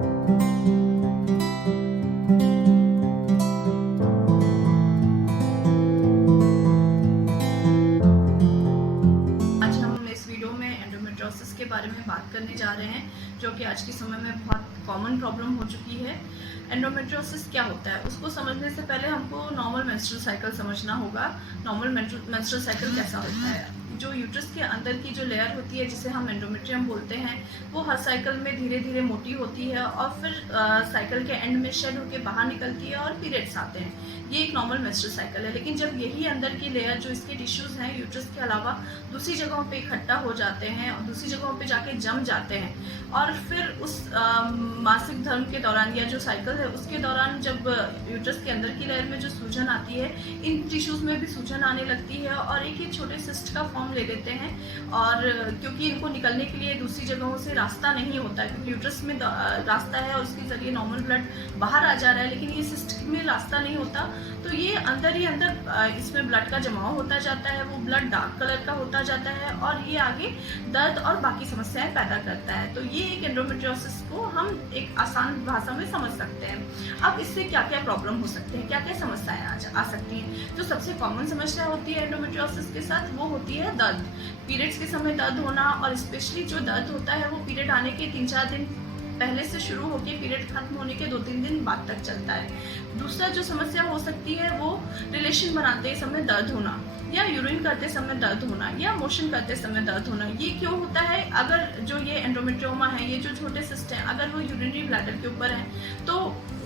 आज हम इस वीडियो में एंडोमेट्रियोसिस के बारे में बात करने जा रहे हैं, जो कि आज के समय में बहुत कॉमन प्रॉब्लम हो चुकी है। एंडोमेट्रियोसिस क्या होता है, उसको समझने से पहले हमको नॉर्मल मेंस्ट्रुअल साइकिल समझना होगा। नॉर्मल मेंस्ट्रुअल साइकिल कैसा होता है? जो यूट्रस के अंदर की जो लेयर होती है, जिसे हम एंडोमेट्रियम बोलते हैं, वो हर साइकिल में धीरे धीरे मोटी होती है और फिर साइकिल के एंड में शेड होकर बाहर निकलती है और पीरियड्स आते हैं। ये एक नॉर्मल मेंस्ट्रुअल साइकिल है। लेकिन जब यही अंदर की लेयर, जो इसके टिश्यूज हैं यूट्रस के अलावा दूसरी जगहों पे इकट्ठा हो जाते हैं और दूसरी जगहों पे जाके जम जाते हैं, और फिर उस मासिक धर्म के दौरान या जो साइकिल है उसके दौरान जब यूट्रस के अंदर की लेयर में जो सूजन आती है, इन टिश्यूज में भी सूजन आने लगती है और एक ही छोटे सिस्ट का फॉर्म ले लेते हैं। और क्योंकि इनको निकलने के लिए दूसरी जगहों से रास्ता नहीं होता है, क्योंकि यूट्रस में रास्ता है और उसके जरिए नॉर्मल ब्लड बाहर आ जा रहा है, लेकिन ये सिस्ट में रास्ता नहीं होता, तो ये अंदर ही अंदर इसमें ब्लड का जमाव होता जाता है। वो ब्लड डार्क कलर का होता जाता है और ये आगे दर्द और बाकी समस्याएं पैदा करता है। तो ये एक एंडोमेट्रियोसिस को हम एक आसान भाषा में समझ सकते हैं। अब इससे क्या क्या प्रॉब्लम हो सकते हैं, क्या क्या समस्याएं आ सकती हैं। जो सबसे कॉमन समस्या होती है एंडोमेट्रियोसिस के साथ, वो होती है दर्द। पीरियड्स के समय दर्द होना, और स्पेशली जो दर्द होता है वो पीरियड आने के 3-4 दिन पहले से शुरू होकर पीरियड खत्म होने के 2-3 दिन बाद तक चलता है। दूसरा जो समस्या हो सकती है वो रिलेशन बनाते समय दर्द होना, या यूरिन करते समय दर्द होना, या मोशन करते समय दर्द होना। ये क्यों होता है? अगर जो ये एंडोमेट्रियोमा है, ये जो छोटे सिस्ट हैं, अगर वो यूरिनरी ब्लैडर के ऊपर है तो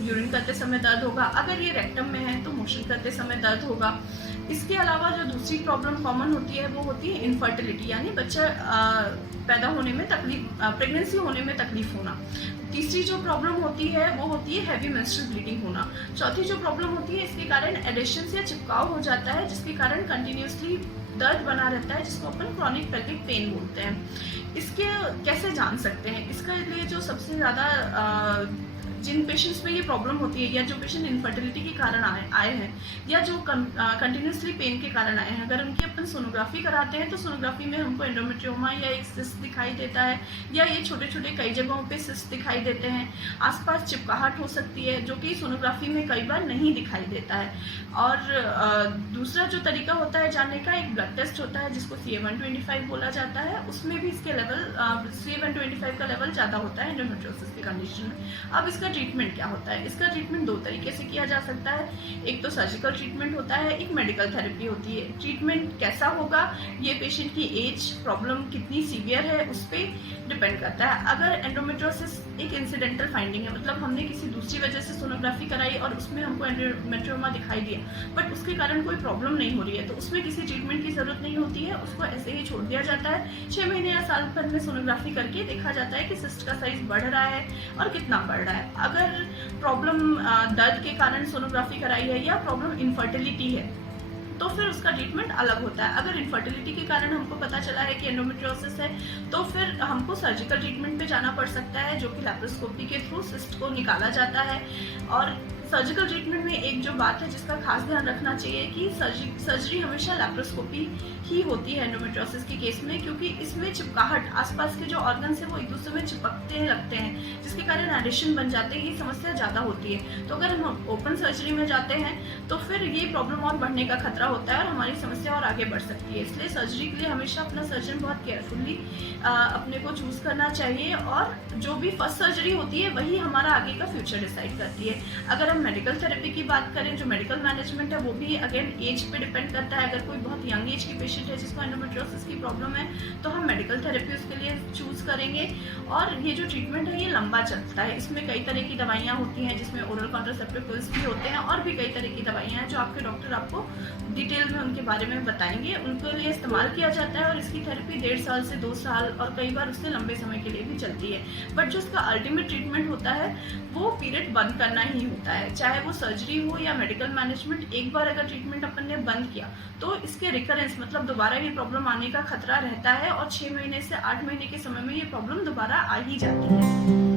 यूरिन करते समय दर्द होगा। अगर ये रेक्टम में है तो मोशन करते समय दर्द होगा। इसके अलावा जो दूसरी प्रॉब्लम कॉमन होती है वो होती है इनफर्टिलिटी, यानी बच्चा पैदा होने में तकलीफ, प्रेगनेंसी होने में तकलीफ होना। तीसरी जो प्रॉब्लम होती है वो होती है हैवी मेंस्ट्रुअल ब्लीडिंग होना। चौथी जो प्रॉब्लम होती है, इसके कारण एडेशन या चिपकाव हो जाता है, जिसके कारण कंटिन्यूसली दर्द बना रहता है, जिसको अपन क्रॉनिक पेल्विक पेन बोलते हैं। इसके कैसे जान सकते हैं? इसके लिए जो सबसे ज़्यादा जिन पेशेंट्स में ये प्रॉब्लम होती है, या जो पेशेंट इनफर्टिलिटी के कारण आए हैं, या जो कंटिन्यूसली पेन के कारण आए हैं, अगर उनकी अपन सोनोग्राफी कराते हैं तो सोनोग्राफी में हमको एंडोमेट्रियोमा या एक सिस्ट दिखाई देता है, या ये छोटे छोटे कई जगहों पे सिस्ट दिखाई देते हैं। आसपास चिपकाहट हो सकती है, जो कि सोनोग्राफी में कई बार नहीं दिखाई देता है। और दूसरा जो तरीका होता है जानने का, एक ब्लड टेस्ट होता है जिसको CA-125 बोला जाता है। उसमें भी इसके लेवल, CA-125 का लेवल ज़्यादा होता है एंडोमेट्रियोसिस की कंडीशन में। अब इसका ट्रीटमेंट क्या होता है? इसका ट्रीटमेंट 2 तरीके से किया जा सकता है। एक तो सर्जिकल ट्रीटमेंट होता है, एक मेडिकल थेरेपी होती है। ट्रीटमेंट कैसा होगा, ये पेशेंट की एज, प्रॉब्लम कितनी सीवियर है, उस पर डिपेंड करता है। अगर एंडोमेट्रियोसिस एक इंसिडेंटल फाइंडिंग है, मतलब हमने किसी दूसरी वजह से सोनोग्राफी कराई और उसमें हमको एंडोमेट्रियोमा दिखाई दिया, बट उसके कारण कोई प्रॉब्लम नहीं हो रही है, तो उसमें किसी ट्रीटमेंट की जरूरत नहीं होती है। उसको ऐसे ही छोड़ दिया जाता है। 6 महीने या साल भर में सोनोग्राफी करके देखा जाता है कि सिस्ट का साइज बढ़ रहा है और कितना बढ़ रहा है। अगर प्रॉब्लम दर्द के कारण सोनोग्राफी कराई है, या प्रॉब्लम इनफर्टिलिटी है, तो फिर उसका ट्रीटमेंट अलग होता है। अगर इनफर्टिलिटी के कारण हमको पता चला है कि एंडोमेट्रियोसिस है, तो फिर हमको सर्जिकल ट्रीटमेंट पे जाना पड़ सकता है, जो कि लैप्रोस्कोपी के थ्रू सिस्ट को निकाला जाता है। और सर्जिकल ट्रीटमेंट में एक जो बात है जिसका खास ध्यान रखना चाहिए कि सर्जरी हमेशा लैप्रोस्कोपी ही होती है एंडोमेट्रियोसिस के केस में, क्योंकि इसमें चिपकाहट, आसपास के जो ऑर्गन्स है वो एक दूसरे में चिपकते लगते हैं, जिसके कारण एडिशन बन जाते हैं। ये समस्या ज़्यादा होती है। तो अगर हम ओपन सर्जरी में जाते हैं तो फिर ये प्रॉब्लम और बढ़ने का खतरा होता है और हमारी समस्या और आगे बढ़ सकती है। इसलिए सर्जरी के लिए हमेशा अपना सर्जन बहुत केयरफुली अपने को चूज करना चाहिए, और जो भी फर्स्ट सर्जरी होती है वही हमारा आगे का फ्यूचर डिसाइड करती है। अगर हम मेडिकल थेरेपी की बात करें, जो मेडिकल मैनेजमेंट है, वो भी अगेन एज पे डिपेंड करता है। अगर कोई बहुत यंग एज की पेशेंट है जिसको एंडोमेट्रियोसिस की प्रॉब्लम है, तो हम मेडिकल थेरेपी उसके लिए चूज करेंगे। और ये जो ट्रीटमेंट है ये लंबा चलता है। इसमें कई तरह की दवाइयाँ होती हैं, जिसमें ओरल कॉन्ट्रासेप्टिव पिल्स भी होते हैं, और भी कई तरह की दवाइयाँ हैं जो आपके डॉक्टर आपको डिटेल में उनके बारे में बताएंगे। उनके लिए इस्तेमाल किया जाता है, और इसकी थेरेपी 1.5 साल से 2 साल और कई बार उससे लंबे समय के लिए भी चलती है। बट जो इसका अल्टीमेट ट्रीटमेंट होता है वो पीरियड बंद करना ही होता है, चाहे वो सर्जरी हो या मेडिकल मैनेजमेंट। एक बार अगर ट्रीटमेंट अपन ने बंद किया तो इसके रिकरेंस, मतलब दोबारा ये प्रॉब्लम आने का खतरा रहता है, और 6 महीने से 8 महीने के समय में ये प्रॉब्लम दोबारा आ ही जाती है।